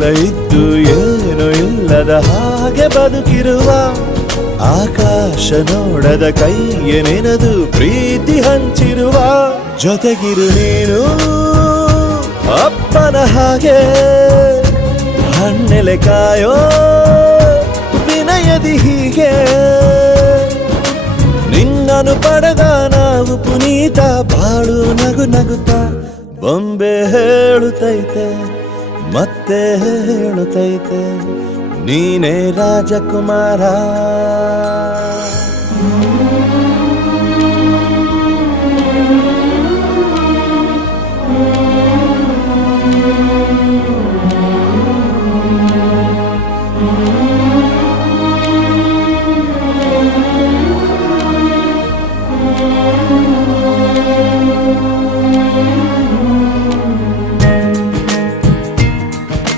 ಎಲ್ಲ ಇದ್ದು ಏನು ಇಲ್ಲದ ಹಾಗೆ ಬದುಕಿರುವ ಆಕಾಶ ನೋಡದ ಕೈಯೇ ನೆನೆದು ಪ್ರೀತಿ ಹಂಚಿರುವ ಜೊತೆಗಿರು ನೀನು ಅಪ್ಪನ ಹಾಗೆ ಹಣ್ಣೆಲೆ ಕಾಯೋ ವಿನಯದಿ ಹೀಗೆ ನಿನ್ನನು ಪಡೆದ ನಾವು ಪುನೀತ ಬಾಳು ನಗು ನಗುತ್ತಾ ಬೊಂಬೆ ಹೇಳುತ್ತೈತೆ ಮತ್ತೆ ಹೇಳುತ್ತೈತೆ ನೀನೇ ರಾಜಕುಮಾರ.